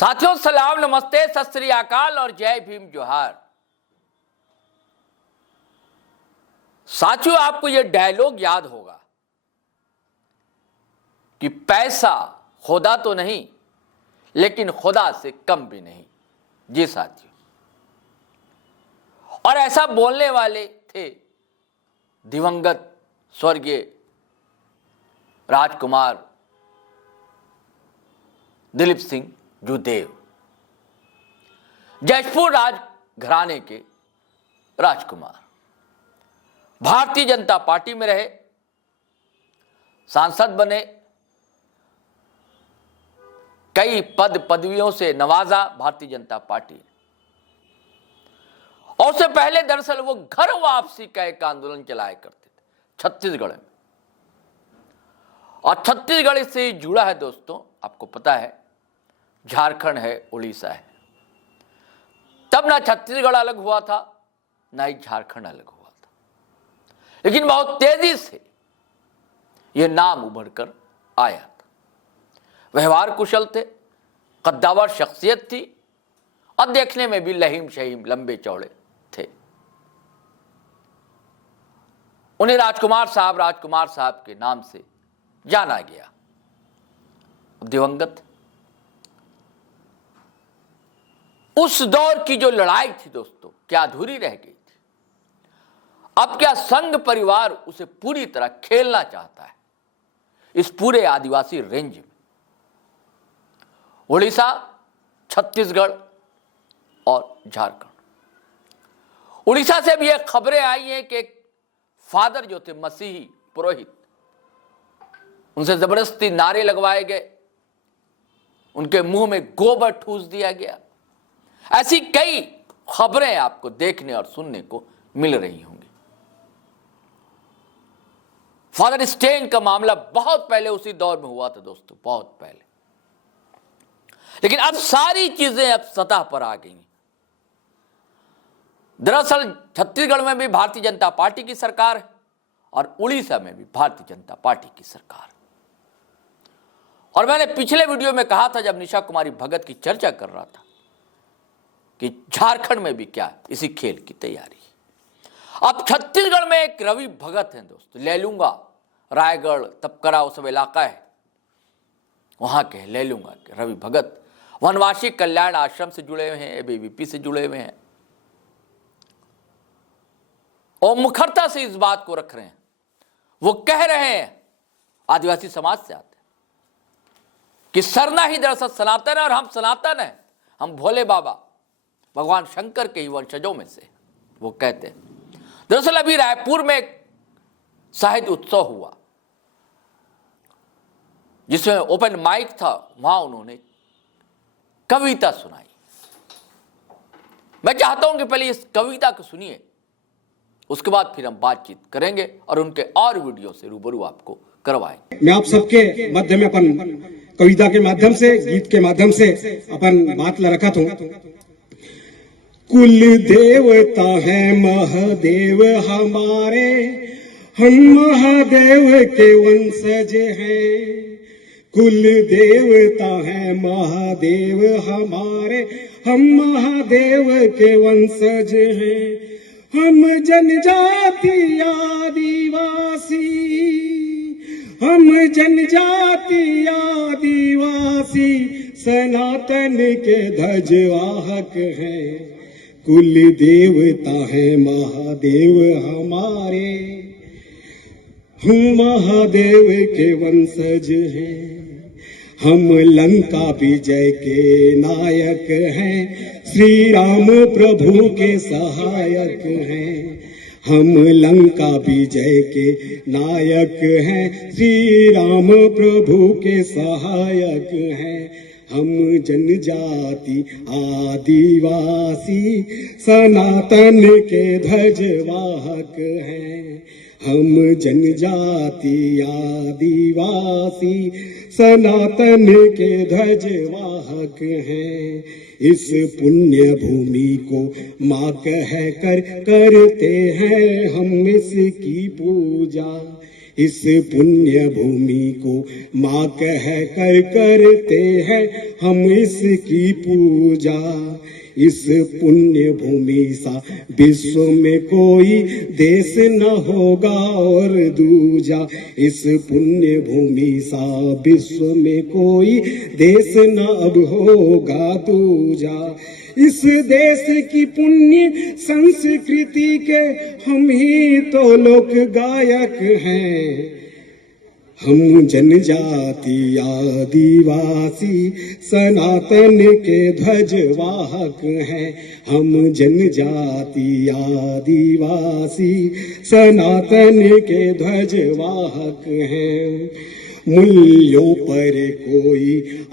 साथियों सलाम, नमस्ते, सत श्री अकाल और जय भीम जोहार। साथियों आपको यह डायलॉग याद होगा कि पैसा खुदा तो नहीं लेकिन खुदा से कम भी नहीं। जी साथियों, और ऐसा बोलने वाले थे दिवंगत स्वर्गीय राजकुमार दिलीप सिंह जूदेव, जशपुर राज घराने के राजकुमार। भारतीय जनता पार्टी में रहे, सांसद बने, कई पद पदवियों से नवाजा भारतीय जनता पार्टी ने। और उससे पहले दरअसल वो घर वापसी का एक आंदोलन चलाया करते थे छत्तीसगढ़ में, और छत्तीसगढ़ से जुड़ा है दोस्तों, आपको पता है झारखंड है, उड़ीसा है। तब ना छत्तीसगढ़ अलग हुआ था ना ही झारखंड अलग हुआ था, लेकिन बहुत तेजी से यह नाम उभर कर आया था। व्यवहार कुशल थे, कद्दावर शख्सियत थी और देखने में भी लहीम शहीम लंबे चौड़े थे। उन्हें राजकुमार साहब के नाम से जाना गया। दिवंगत उस दौर की जो लड़ाई थी दोस्तों, क्या अधूरी रह गई थी? अब क्या संघ परिवार उसे पूरी तरह खेलना चाहता है इस पूरे आदिवासी रेंज में? उड़ीसा, छत्तीसगढ़ और झारखंड। उड़ीसा से भी ये खबरें आई हैं कि एक फादर जो थे मसीही पुरोहित, उनसे जबरदस्ती नारे लगवाए गए, उनके मुंह में गोबर ठूस दिया गया। ऐसी कई खबरें आपको देखने और सुनने को मिल रही होंगी। फादर स्टेन का मामला बहुत पहले उसी दौर में हुआ था दोस्तों, बहुत पहले। लेकिन अब सारी चीजें अब सतह पर आ गई। दरअसल छत्तीसगढ़ में भी भारतीय जनता पार्टी की सरकार है और उड़ीसा में भी भारतीय जनता पार्टी की सरकार। और मैंने पिछले वीडियो में कहा था, जब निशा कुमारी भगत की चर्चा कर रहा था, कि झारखंड में भी क्या इसी खेल की तैयारी है। अब छत्तीसगढ़ में एक रवि भगत हैं दोस्तों, लेलूंगा, रायगढ़, तपकरा वो सब इलाका है, वहां के लेलूंगा के रवि भगत वनवासी कल्याण आश्रम से जुड़े हुए हैं, एबीवीपी से जुड़े हुए हैं, और मुखरता से इस बात को रख रहे हैं। वो कह रहे हैं, आदिवासी समाज से आते हैं, कि सरना ही दरअसल सनातन है और हम सनातन हैं, हम भोले बाबा भगवान शंकर के ही वंशजों में से। वो कहते हैं दरअसल अभी रायपुर में एक साहित्य उत्सव हुआ जिसमें ओपन माइक था, वहां उन्होंने कविता सुनाई। मैं चाहता हूं कि पहले इस कविता को सुनिए, उसके बाद फिर हम बातचीत करेंगे और उनके और वीडियो से रूबरू आपको करवाएंगे। मैं आप सबके मध्य में अपन कविता के माध्यम से, गीत के माध्यम से अपन बात ला रखा था। कुल देवता है महादेव हमारे, हम महादेव के वंशज हैं। कुल देवता है महादेव हमारे, हम महादेव के वंशज हैं। हम जनजाति आदिवासी, हम जनजाति आदिवासी सनातन के ध्वजवाहक हैं। कुल देवता है महादेव हमारे, हम महादेव के वंशज हैं। हम लंका विजय के नायक हैं, श्री राम प्रभु के सहायक हैं। हम लंका विजय के नायक हैं, श्री राम प्रभु के सहायक हैं। हम जनजाति आदिवासी सनातन के ध्वजवाहक हैं। हम जनजाति आदिवासी सनातन के ध्वजवाहक हैं। इस पुण्य भूमि को मां कह कर करते हैं हम इसकी पूजा। इस पुण्य भूमि को माँ कह कर करते हैं हम इसकी पूजा। इस पुण्य भूमि सा विश्व में कोई देश न होगा और दूजा। इस पुण्य भूमि सा विश्व में कोई देश न अब होगा दूजा। इस देश की पुण्य संस्कृति के हम ही तो लोक गायक हैं। हम जनजाति आदिवासी सनातन के ध्वजवाहक हैं। हम जनजाति आदिवासी सनातन के ध्वजवाहक हैं। मूल्यों पर कोई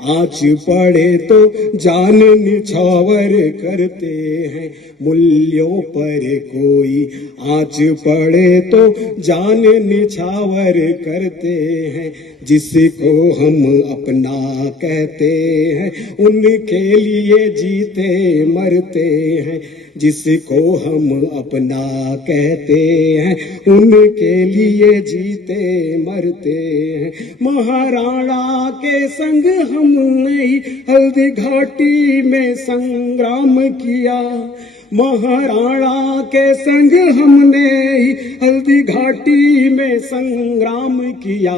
आँच पड़े तो जान निछावर करते हैं। मूल्यों पर कोई आँच पड़े तो जान निछावर करते हैं। जिसको हम अपना कहते हैं उनके लिए जीते मरते हैं। जिसको हम अपना कहते हैं उनके लिए जीते मरते हैं। महाराणा के संग हमने ही हल्दी घाटी में संग्राम किया। महाराणा के संग हमने ही हल्दी घाटी में संग्राम किया।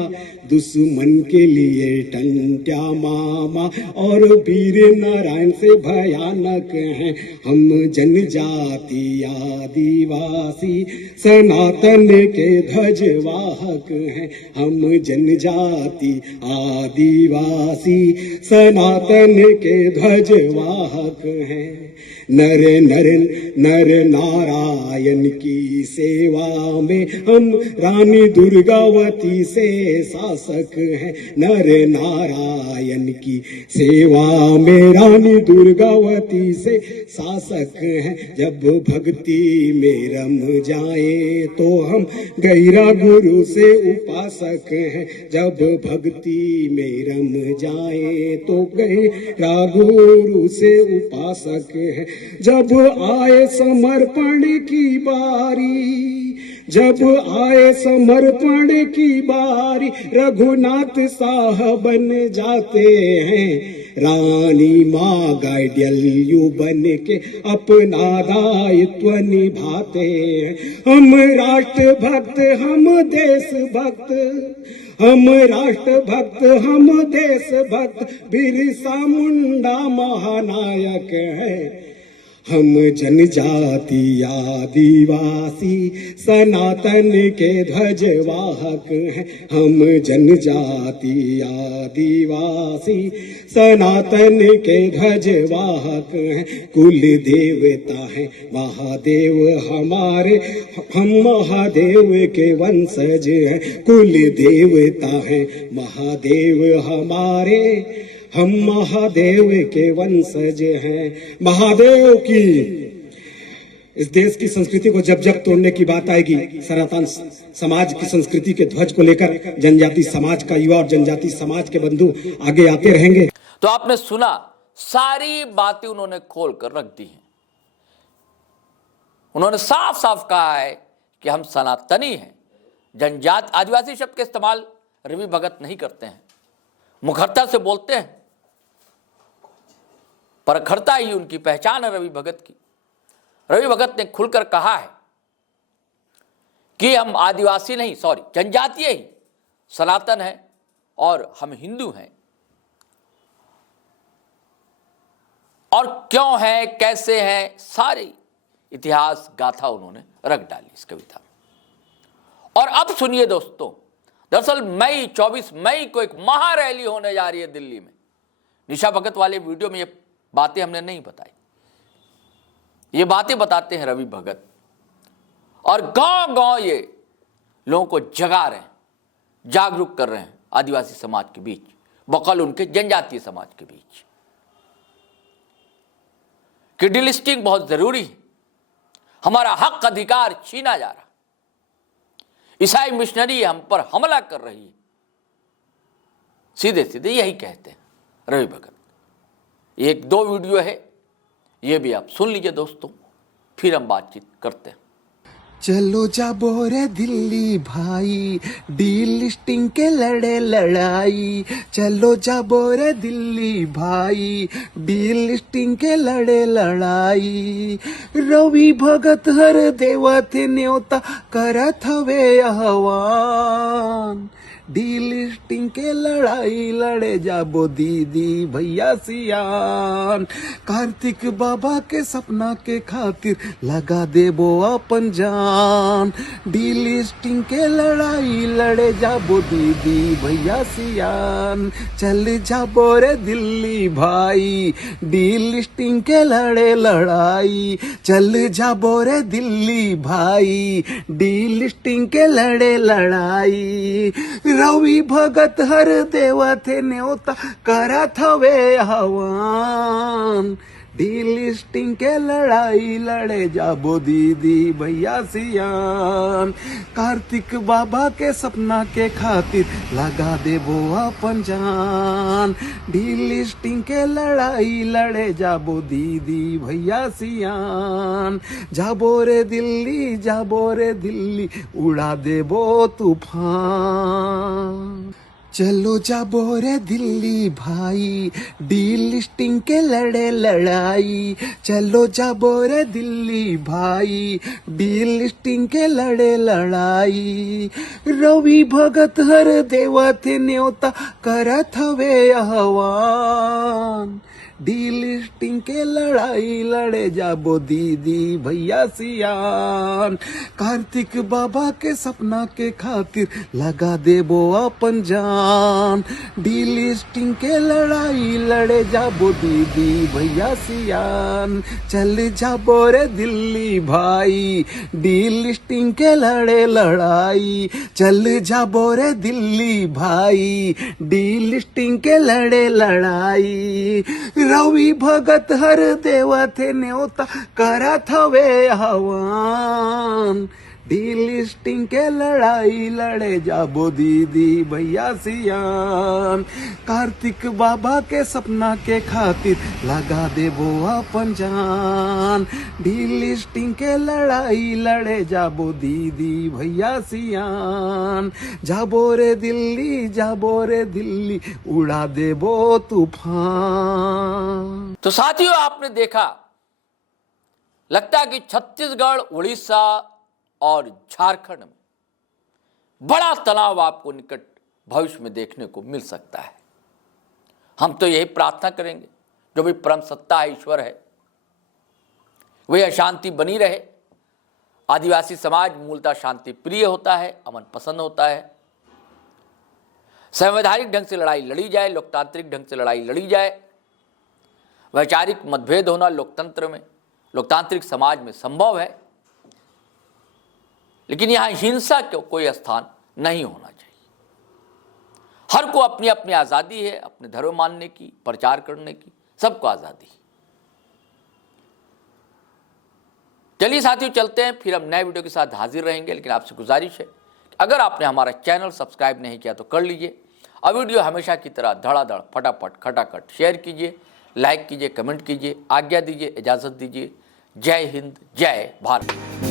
दुश्मन के लिए टंट्या मामा और वीर नारायण से भयानक हैं। हम जनजाति आदिवासी सनातन के ध्वजवाहक हैं। हम जनजाति आदिवासी सनातन के ध्वजवाहक हैं। नर नारायण की सेवा में हम रानी दुर्गावती से शासक हैं। नर नारायण की सेवा में रानी दुर्गावती से शासक हैं। जब भक्ति में रम जाए तो हम गैरा गुरु से उपासक हैं। जब भक्ति में रम जाए तो गैरा गुरु से उपासक हैं। जब आए समर्पण की बारी, जब आए समर्पण की बारी रघुनाथ साहब बन जाते हैं। रानी माँ गाइडियल बन के अपना दायित्व निभाते हैं। हम राष्ट्र भक्त हम देश भक्त, हम राष्ट्र भक्त हम देश भक्त, बिरसा मुंडा महानायक है। हम जनजाति आदिवासी सनातन के ध्वजवाहक हैं। हम जनजाति आदिवासी सनातन के ध्वजवाहक हैं। कुल देवता हैं महादेव हमारे, हम महादेव के वंशज हैं। कुल देवता हैं महादेव हमारे, हम महादेव के वंशज हैं। महादेव की इस देश की संस्कृति को जब जब तोड़ने की बात आएगी, सनातन समाज की संस्कृति के ध्वज को लेकर जनजाति समाज का युवा और जनजाति समाज के बंधु आगे आते रहेंगे। तो आपने सुना, सारी बातें उन्होंने खोल कर रख दी हैं। उन्होंने साफ साफ कहा है कि हम सनातनी हैं। जनजाति आदिवासी शब्द का इस्तेमाल रवि भगत नहीं करते हैं, मुखरता से बोलते हैं। परखरता ही उनकी पहचान है रवि भगत की। रवि भगत ने खुलकर कहा है कि हम आदिवासी नहीं, सॉरी जनजातीय ही सनातन है और हम हिंदू हैं। और क्यों है, कैसे हैं, सारी इतिहास गाथा उन्होंने रख डाली इस कविता में। और अब सुनिए दोस्तों, दरअसल 24 मई को एक महारैली होने जा रही है दिल्ली में। निशा भगत वाले वीडियो में ये बातें हमने नहीं बताई, ये बातें बताते हैं रवि भगत। और गांव गांव ये लोगों को जगा रहे हैं, जागरूक कर रहे हैं आदिवासी समाज के बीच, बकौल उनके जनजातीय समाज के बीच कि डिलिस्टिंग बहुत जरूरी है, हमारा हक अधिकार छीना जा रहा, ईसाई मिशनरी हम पर हमला कर रही है। सीधे सीधे यही कहते हैं रवि भगत। एक दो वीडियो है, ये भी आप सुन लीजिए दोस्तों, फिर हम बातचीत करते हैं। चलो जाबो रे दिल्ली भाई, डील लिस्टिंग के लड़े लड़ाई। चलो जाबो रे दिल्ली भाई, डील लिस्टिंग के लड़े लड़ाई। रवि भगत हर देवते न्योता करत हवे आह्वान। डील लिस्टिंग के लड़ाई लड़े जाबो दीदी भैया सियान। कार्तिक बाबा के सपना के खातिर लगा देबो अपन जान। डील लिस्टिंग के लड़ाई लड़े जाबो दीदी भैया सियान। चल जाबो रे दिल्ली भाई, डील लिस्टिंग के लड़े लड़ाई। चल जाबो रे दिल्ली भाई, डील लिस्टिंग के लड़े लड़ाई। रवि भगत हर देवते न्योता करत हवे आह्वान। डील लिस्टिंग के लड़ाई लड़े जाबो दीदी भैया सियान। कार्तिक बाबा के सपना के खातिर लगा देबो अपन जान। डील लिस्टिंग के लड़ाई लड़े जाबो दीदी भैया सियान। जाबो रे दिल्ली उड़ा देबो तूफान। चलो जाबो रे दिल्ली भाई, डील लिस्टिंग के लड़े लड़ाई। चलो जाबो रे दिल्ली भाई, डील लिस्टिंग के लड़े लड़ाई। रवि भगत हर देवते न्योता करत हवे आह्वान। डील लिस्टिंग के लड़ाई लड़े जाबो दीदी भैया सियान। कार्तिक बाबा के सपना के खातिर लगा देबो अपन जान। डील लिस्टिंग के लड़ाई लड़े जाबो दीदी भैया सियान। चल जाबो रे दिल्ली भाई, डील लिस्टिंग के लड़े लड़ाई। चल जाबो रे दिल्ली भाई, डील लिस्टिंग के लड़े लड़ाई। रवि भगत हर देवते न्योता करत हवे आह्वान। डील लिस्टिंग के लड़ाई लड़े जाबो दीदी भैया सियान। कार्तिक बाबा के सपना के खातिर लगा देबो अपन जान। डील लिस्टिंग के लड़ाई लड़े जाबो दीदी भैया सियान। जाबो रे दिल्ली उड़ा देबो तूफान। तो साथियों, आपने देखा, लगता है कि छत्तीसगढ़, उड़ीसा और झारखंड में बड़ा तनाव आपको निकट भविष्य में देखने को मिल सकता है। हम तो यही प्रार्थना करेंगे, जो भी परम सत्ता है, ईश्वर है, वही अशांति बनी रहे। आदिवासी समाज मूलतः शांति प्रिय होता है, अमन पसंद होता है। संवैधानिक ढंग से लड़ाई लड़ी जाए, लोकतांत्रिक ढंग से लड़ाई लड़ी जाए। वैचारिक मतभेद होना लोकतंत्र में, लोकतांत्रिक समाज में संभव है, लेकिन यहां हिंसा को कोई स्थान नहीं होना चाहिए। हर को अपनी अपनी आज़ादी है, अपने धर्म मानने की, प्रचार करने की, सबको आज़ादी है। चलिए साथियों, चलते हैं, फिर हम नए वीडियो के साथ हाजिर रहेंगे। लेकिन आपसे गुजारिश है, अगर आपने हमारा चैनल सब्सक्राइब नहीं किया तो कर लीजिए, और वीडियो हमेशा की तरह धड़ाधड़ फटाफट खटाखट शेयर कीजिए, लाइक कीजिए, कमेंट कीजिए। आज्ञा दीजिए, इजाज़त दीजिए। जय हिंद, जय भारत।